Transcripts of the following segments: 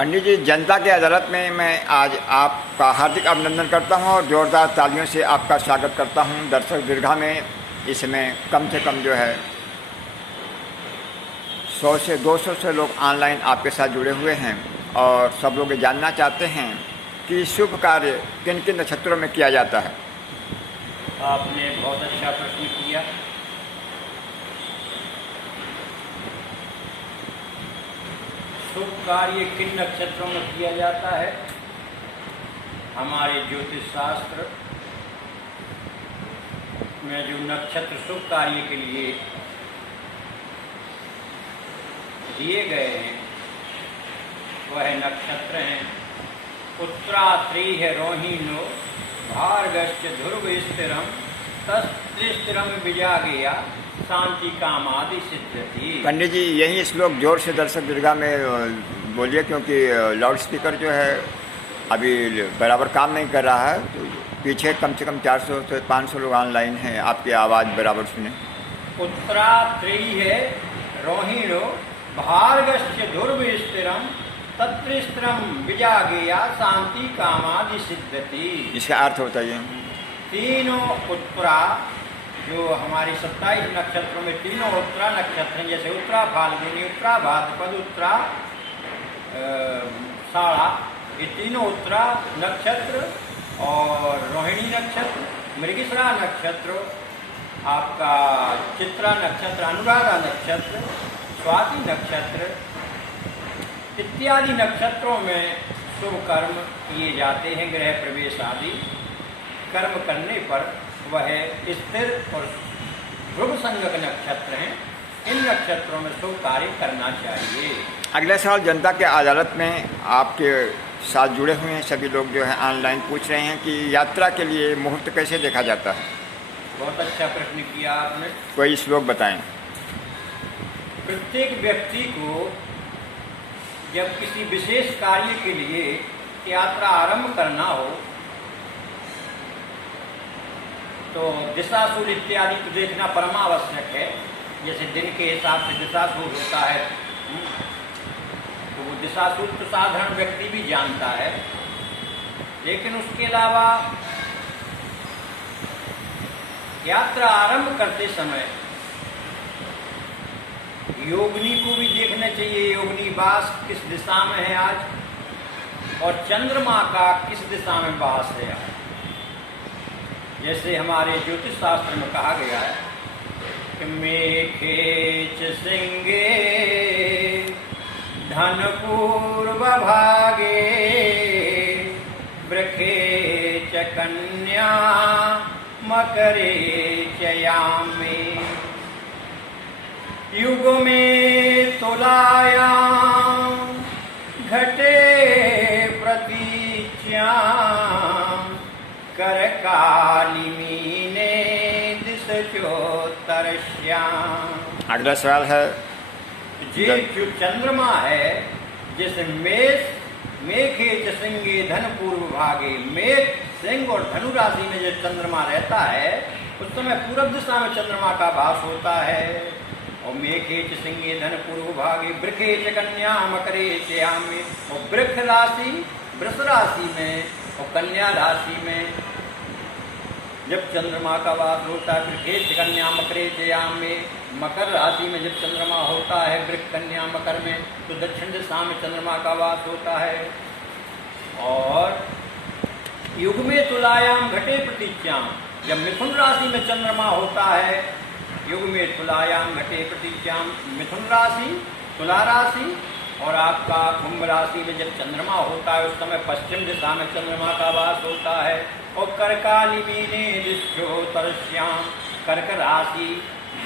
पंडित जी, जनता की अदालत में मैं आज आपका हार्दिक अभिनंदन करता हूं और ज़ोरदार तालियों से आपका स्वागत करता हूं। दर्शक दीर्घा में इसमें कम से कम जो है 100 से 200 से लोग ऑनलाइन आपके साथ जुड़े हुए हैं और सब लोग जानना चाहते हैं कि शुभ कार्य किन किन नक्षत्रों में किया जाता है। आपने बहुत अच्छा प्रश्न किया। शुभ कार्य किन नक्षत्रों में किया जाता है? हमारे ज्योतिष शास्त्र में जो नक्षत्र शुभ कार्य के लिए दिए गए हैं वह नक्षत्र हैं उत्तरात्री है रोहिणो भार्गश्च ध्रुव स्थिरम तस्त्रिस्थिरम विजागेया शांति कामादि सिद्ध्यति। पंडित जी, यही श्लोक जोर से दर्शक दीर्घा में बोलिए, क्योंकि लाउड स्पीकर जो है अभी बराबर काम नहीं कर रहा है। तो पीछे कम से कम 400 से 500 लोग ऑनलाइन हैं, आपकी आवाज़ बराबर सुने। उत्तरात्री है रोहिणो भार्गश्च ध्रुव स्थिरम तत्रिस्थिरम विजागेया शांति कामादि सिद्ध्यति। इसका अर्थ बताइए। तीनों उत्तरा, जो हमारी 27 नक्षत्रों में तीनों उत्तरा नक्षत्र हैं, जैसे उत्तरा फाल्गुनी, उत्तरा भाद्रपद, उत्तरा साड़ा, ये तीनों उत्तरा नक्षत्र और रोहिणी नक्षत्र, मृगशिरा नक्षत्र, आपका चित्रा नक्षत्र, अनुराधा नक्षत्र, स्वाति नक्षत्र इत्यादि नक्षत्रों में शुभ कर्म किए जाते हैं। गृह प्रवेश आदि कर्म करने पर वह स्थिर और ध्रुव संगक नक्षत्र हैं। इन नक्षत्रों में शुभ कार्य करना चाहिए। अगले साल जनता के अदालत में आपके साथ जुड़े हुए हैं सभी लोग जो है ऑनलाइन पूछ रहे हैं कि यात्रा के लिए मुहूर्त कैसे देखा जाता है। बहुत अच्छा प्रश्न किया आपने। कोई श्लोक बताएं। प्रत्येक व्यक्ति को जब किसी विशेष कार्य के लिए यात्रा आरंभ करना हो तो दिशाशूल इत्यादि को देखना परमावश्यक है। जैसे दिन के हिसाब से दिशाशूल होता है, तो वो दिशाशूल तो साधारण व्यक्ति भी जानता है, लेकिन उसके अलावा यात्रा आरंभ करते समय योगिनी को भी देखना चाहिए। योगिनी वास किस दिशा में है आज, और चंद्रमा का किस दिशा में वास है आज। जैसे हमारे ज्योतिष शास्त्र में कहा गया है कि मेघे च सिंगे धन पूर्व भागे वृखे च कन्या मकरे च यामे युग में तुलायां घटे प्रतीच्यां कर कालिमीने दिशचोत्तरश्याम। अगला सवाल है, ये जो चंद्रमा है, जैसे मेघे च सिंगे धन पूर्व भागे, मेघ सिंह और धनु राशि में जो चंद्रमा रहता है उस समय पूर्व दिशा में चंद्रमा का भास होता है। और मेघे च सिंगे धन पूर्व भागे वृखे च कन्या मकरे च यामे, और वृक्ष राशि वृष राशि में और कन्या राशि में जब चंद्रमा का वास होता है, वृक्ष कन्या मकरे जयाम में, मकर राशि में जब चंद्रमा होता है वृक्ष कन्या मकर में, तो दक्षिण दिशा में चंद्रमा का वास होता है। और युग में तुलायाम घटे प्रतीच्याम, जब मिथुन राशि में चंद्रमा होता है, युग में तुलायाम घटे प्रतीच्याम, मिथुन राशि, तुला राशि और आपका कुंभ राशि में जब चंद्रमा होता है उस समय पश्चिम दिशा में चंद्रमा का वास होता है। और करकालिमीने दिशोत्तरश्याम, कर्क राशि,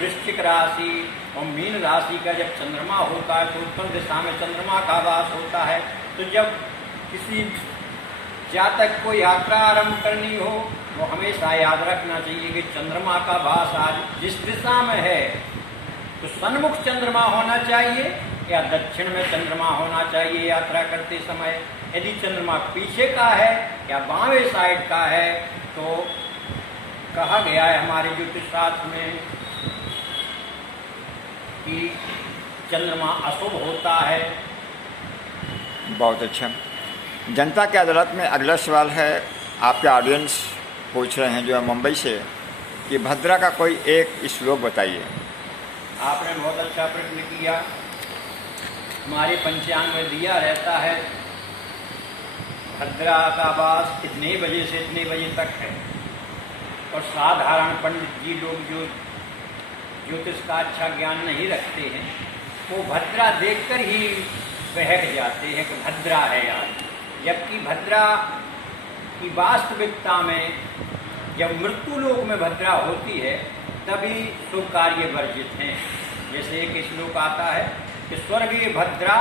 वृश्चिक राशि और मीन राशि का जब चंद्रमा होता है तो उत्तर दिशा में चंद्रमा का वास होता है। तो जब किसी जातक को यात्रा आरंभ करनी हो वो हमेशा याद रखना चाहिए कि चंद्रमा का वास आज जिस दिशा में है तो सन्मुख चंद्रमा होना चाहिए या दक्षिण में चंद्रमा होना चाहिए यात्रा करते समय। यदि चंद्रमा पीछे का है या बाएं साइड का है तो कहा गया है हमारे ज्योतिष शास्त्र में कि चंद्रमा अशुभ होता है। बहुत अच्छा। जनता की अदालत में अगला सवाल है, आपके ऑडियंस पूछ रहे हैं जो है मुंबई से, कि भद्रा का कोई एक श्लोक बताइए। आपने बहुत अच्छा प्रश्न किया। हमारे पंचांग में दिया रहता है भद्रा का वास इतने बजे से इतने बजे तक है, और साधारण पंडित जी लोग जो ज्योतिष का अच्छा ज्ञान नहीं रखते हैं वो भद्रा देखकर ही बहक जाते हैं कि भद्रा है यार, जबकि भद्रा की वास्तविकता में जब मृत्यु लोक में भद्रा होती है तभी शुभ कार्य वर्जित हैं। जैसे एक श्लोक आता है कि स्वर्गे भद्रा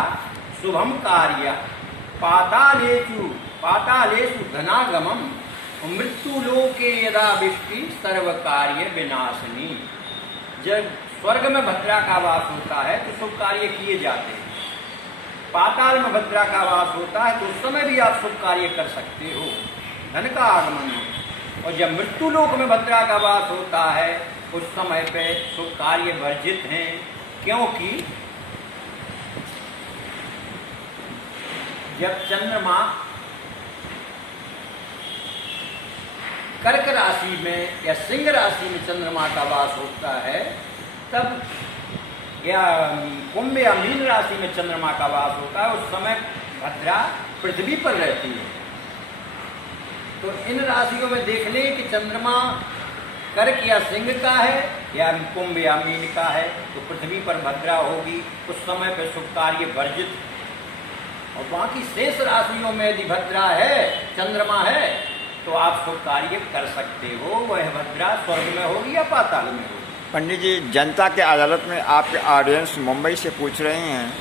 शुभम कार्य पातालेषु धनागमम मृत्यु लोके यदा विष्टि सर्व कार्य विनाशनी। जब स्वर्ग में भद्रा का वास होता है तो शुभ कार्य किए जाते हैं, पाताल में भद्रा का वास होता है तो उस समय भी आप शुभ कार्य कर सकते हो, धन का आगमन हो। और जब मृत्यु लोक में भद्रा का वास होता है उस समय पे शुभ कार्य वर्जित हैं, क्योंकि जब चंद्रमा कर्क राशि में या सिंह राशि में चंद्रमा का वास होता है तब, या कुंभ या मीन राशि में चंद्रमा का वास होता है, उस समय भद्रा पृथ्वी पर रहती है। तो इन राशियों में देख लें कि चंद्रमा कर्क या सिंह का है या कुंभ या मीन का है तो पृथ्वी पर भद्रा होगी, उस समय पर शुभ कार्य वर्जित। और बाकी शेष राशियों में यदि भद्रा है, चंद्रमा है, तो आप शुभ कार्य कर सकते हो। वह भद्रा स्वर्ग में होगी या पाताल में होगी। पंडित जी, जनता के अदालत में आपके ऑडियंस मुंबई से पूछ रहे हैं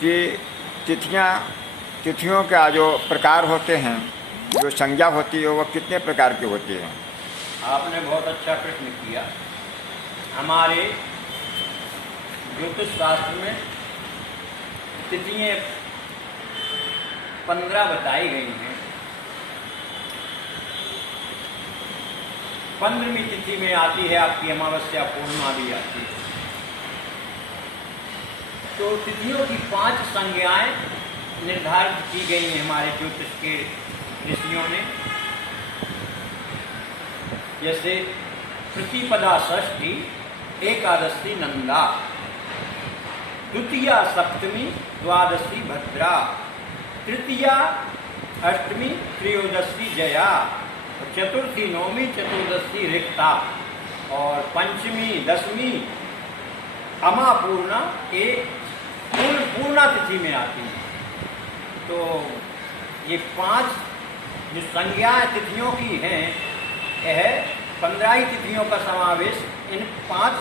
कि तिथियों का जो प्रकार होते हैं, जो संज्ञा होती है, वो कितने प्रकार की होती है। आपने बहुत अच्छा प्रश्न किया। हमारे ज्योतिष शास्त्र में तिथियां 15 बताई गई हैं। 15वीं तिथि में आती है आपकी अमावस्या, पूर्णिमा भी आती है। तो तिथियों की 5 संज्ञाएं निर्धारित की गई हैं हमारे ज्योतिष के ऋषियों ने। जैसे प्रतिपदा षष्ठी, एकादशी नंदा, द्वितीया सप्तमी, द्वादशी भद्रा, तृतीया अष्टमी, त्रयोदशी जया, चतुर्थी नवमी, चतुर्दशी रिक्ता, और पंचमी दसवीं अमापूर्णा एक पूर्णा तिथि में आती है। तो ये 5 जो संज्ञाएं तिथियों की हैं, यह 15 ही तिथियों का समावेश इन 5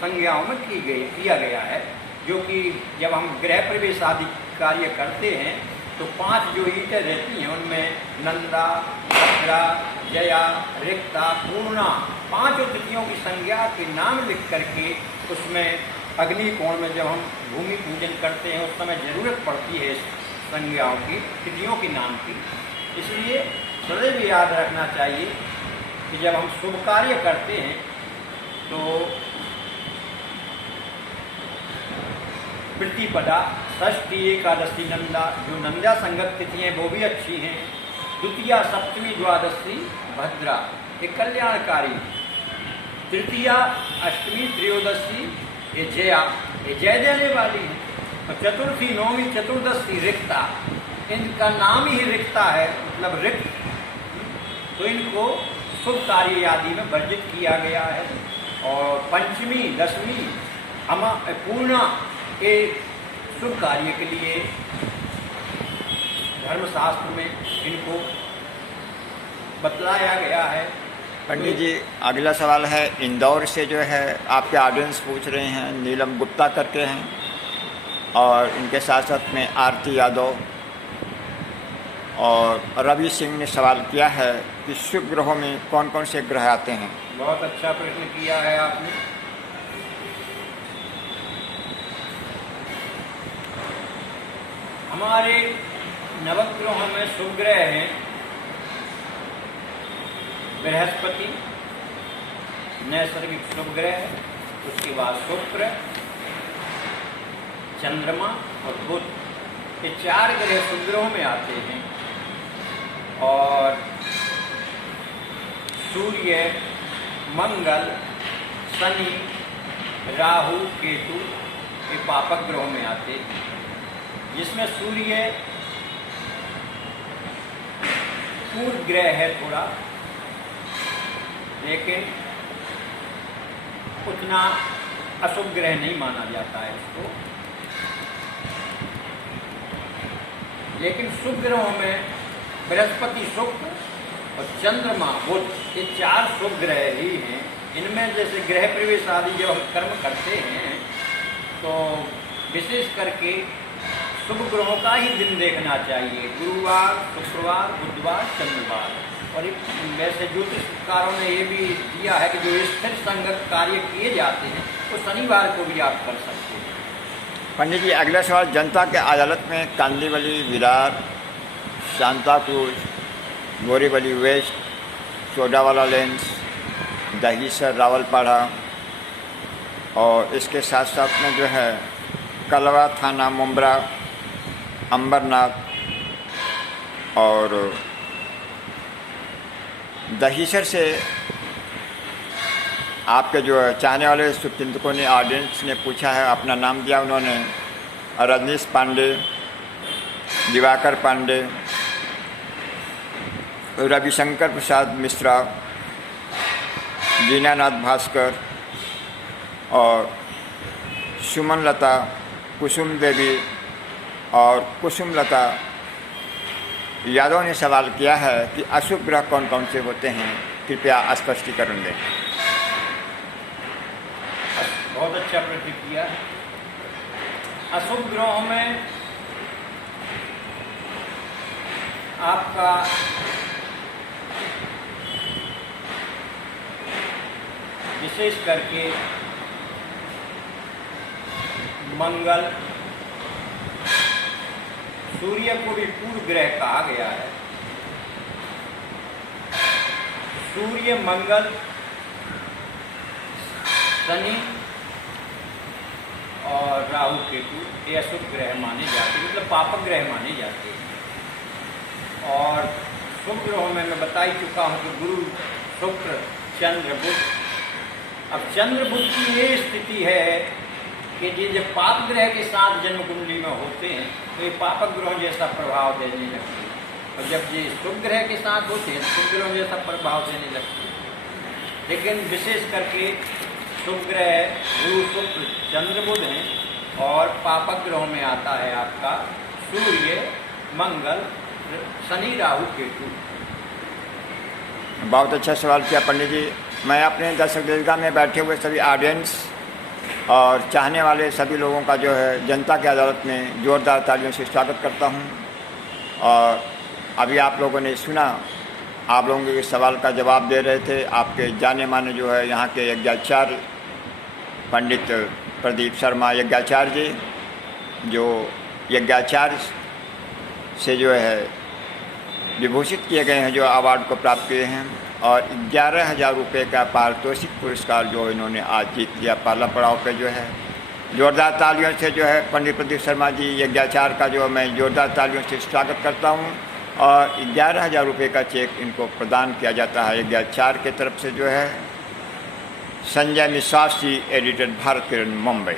संज्ञाओं में किया गया है, जो कि जब हम गृह प्रवेश आदि कार्य करते हैं तो 5 जो ईंटें रहती हैं उनमें नंदा, भद्रा, जया, रिक्ता, पूर्णा, 5 तिथियों की संज्ञा के नाम लिख करके उसमें अग्नि कोण में जब हम भूमि पूजन करते हैं उस समय जरूरत पड़ती है संज्ञाओं की, तिथियों के नाम की। इसलिए सदैव याद रखना चाहिए कि जब हम शुभ कार्य करते हैं तो प्रतिपदा, षष्ठी, एकादशी, नंदा, जो नंदा संगत तिथि हैं वो भी अच्छी हैं। द्वितीया, सप्तमी, द्वादशी भद्रा, ये कल्याणकारी। तृतीया, अष्टमी, त्रयोदशी ये जया, ये जय देने वाली है। और चतुर्थी, नौवीं, चतुर्दशी रिक्ता, इनका नाम ही रिक्ता है, मतलब रिक्त, तो इनको शुभ कार्य आदि में वर्जित किया गया है। और पंचमी, दसवीं, पूर्णा, ये शुभ कार्य के लिए धर्मशास्त्र में इनको बतलाया गया है। पंडित जी, अगला सवाल है इंदौर से, जो है आपके ऑडियंस पूछ रहे हैं, नीलम गुप्ता करके हैं, और इनके साथ साथ में आरती यादव और रवि सिंह ने सवाल किया है कि शुभ ग्रहों में कौन कौन से ग्रह आते हैं। बहुत अच्छा प्रश्न किया है आपने। हमारे नवग्रहों में शुभ ग्रह हैं बृहस्पति, नैसर्गिक शुभ ग्रह, उसके बाद शुक्र, चंद्रमा और बुध, ये 4 ग्रह सुग्रहों में आते हैं और सूर्य, मंगल, शनि, राहु, केतु ये पापक ग्रहों में आते हैं, जिसमें सूर्य पूर्व ग्रह है थोड़ा, लेकिन उतना अशुभ ग्रह नहीं माना जाता है इसको। लेकिन शुभ ग्रहों में बृहस्पति, शुक्र और चंद्रमा, बुध ये 4 शुभ ग्रह ही हैं। इनमें जैसे गृह प्रवेश आदि जब हम कर्म करते हैं तो विशेष करके शुभ ग्रहों का ही दिन देखना चाहिए, गुरुवार, शुक्रवार, बुधवार, शनिवार। और वैसे ज्योतिषकारों ने ये भी दिया है कि जो स्थिर संगत कार्य किए जाते हैं तो शनिवार को भी आप कर सकते हैं। पंडित जी, अगला सवाल, जनता के अदालत में कांदीवली, विरार, सांताक्रूज, बोरीवली वेस्ट, चोडावाला लेंस, दहीसर, रावलपाड़ा और इसके साथ साथ में जो है कलवा थाना, मुंब्रा, अंबरनाथ और दहीसर से आपके जो चाहने वाले शुभचिंतकों ने, ऑडियंस ने पूछा है, अपना नाम दिया उन्होंने, रजनीश पांडे, दिवाकर पांडे, रविशंकर प्रसाद मिश्रा, दीनानाथ भास्कर और सुमन लता, कुसुम देवी और कुसुम लता यादव ने सवाल किया है कि अशुभ ग्रह कौन कौन से होते हैं, कृपया स्पष्टीकरण दें। बहुत अच्छा प्रश्न किया। अशुभ ग्रहों में आपका विशेष करके मंगल, सूर्य को भी पूर्व ग्रह कहा गया है। सूर्य, मंगल, शनि और राहु, केतु ये अशुभ ग्रह माने जाते हैं, मतलब पापक ग्रह माने जाते हैं। और शुभ ग्रहों में मैं बता ही चुका हूँ कि गुरु, शुक्र, चंद्र, बुध। अब चंद्र बुध की ये स्थिति है कि ये जब पाप ग्रह के साथ जन्म कुंडली में होते हैं तो ये पापक ग्रहों जैसा प्रभाव देने लगते हैं, और जब ये शुभ ग्रह के साथ होते हैं तो शुभ ग्रहों जैसा प्रभाव देने लगते हैं। लेकिन विशेष करके शुभ ग्रह गुरु, शुक्र, चंद्र, बुध हैं और पापक ग्रहों में आता है आपका सूर्य, मंगल, शनि, राहु, केतु। बहुत अच्छा सवाल किया पंडित जी। मैं अपने दर्शक दीर्घा में बैठे हुए सभी ऑडियंस और चाहने वाले सभी लोगों का जो है जनता की अदालत में जोरदार तालियों से स्वागत करता हूं। और अभी आप लोगों ने सुना, आप लोगों के सवाल का जवाब दे रहे थे आपके जाने माने जो है यहाँ के यज्ञाचार्य पंडित प्रदीप शर्मा यज्ञाचार्य जी, जो यज्ञाचार्य से जो है विभूषित किए गए हैं, जो अवार्ड को प्राप्त किए हैं। और 11,000 रुपये का पारितोषिक पुरस्कार जो इन्होंने आज जीत लिया पहला पड़ाव पे जो है। जोरदार तालियों से जो है पंडित प्रदीप शर्मा जी यज्ञाचार्य का जो मैं जोरदार तालियों से स्वागत करता हूं। और 11,000 रुपये का चेक इनको प्रदान किया जाता है यज्ञाचार्य की तरफ से जो है। संजय मिश्रा जी, एडिटर, भारत किरण, मुंबई।